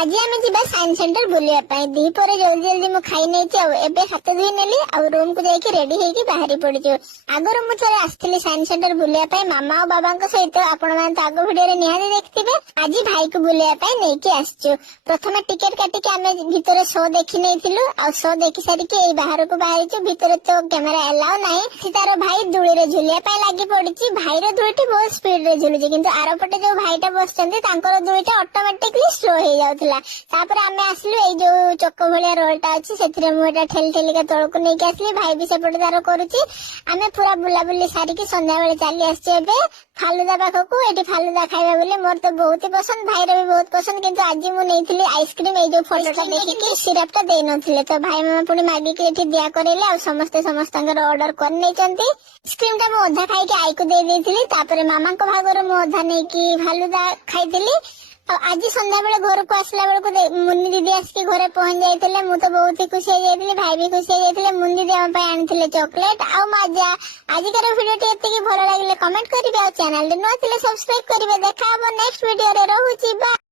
आज आम जा साइंस सेंटर बुलाई दीपर जल्दी जल्दी मु खाई नहीं हाथ धोई नेली रूम को जाकि रेडी होगी बाहरी पड़ू। आगर मुझे आसती साइंस सेंटर बुलाई मामा और बाबा सहित आपण मैंने आग भिडियो निहाती देखिथे। आज भाई को बुलाई नहीं आसचु। प्रथम टिकेट काटिक आम भितर शो देखी नहीं शो देखी सारिक बाहर को बाहरी भितर तो कैमेरा एलाउ ना तार भाई दूली रे झुलिया लगी पड़ी। भाई दुईटी बहुत स्पीड रे झुलुची किंतु आरपटे जो भाईटा बसचंती तांकर दुईटा ऑटोमेटिकली स्लो हो जाउथला। तापर आमे आसलु ए जो चक्क भलिया रोलटा अछि सेथिरे मु एटा ठेल ठेलिका तळको नै के आसली भाई भी सेपटे तार करूची। आमे पूरा बुला बुली सारी की संध्या बेले चली आछे एबे फालुदा पाखकू। एटी फालुदा खाइबा बोले मोर तो बहुत ही पसंद भाई रे भी बहुत पसंद किंतु आज मु नेइथिली आइसक्रीम ए जो फोटोटा देखि के सिरपटा देइ नथिले तो भाई मामा पुनी मागी के एठी दिया करेले आ समस्तंकर ऑर्डर कर नै चंती। आइसक्रीम टा मु अधा खाई के आई को दे देइथिली तापर मामा को भागर मु अधा नै की फालुदा खाइथिली। आज संध्या बेले घर को आसला बेले मुन्नी दीदी आसिक घरे पहुंच जाइए। मु तो बहुत ही खुशी हो जाइए भाई भी खुशी हो जाइए। मुन्नी दीदी आम आनी चॉकलेट आ मजा। आजिकार वीडियो टी भल लगे कमेंट करेंगे और चैनल नुआ सब्सक्राइब करेंगे। देखा नेक्स्ट वीडियो रे।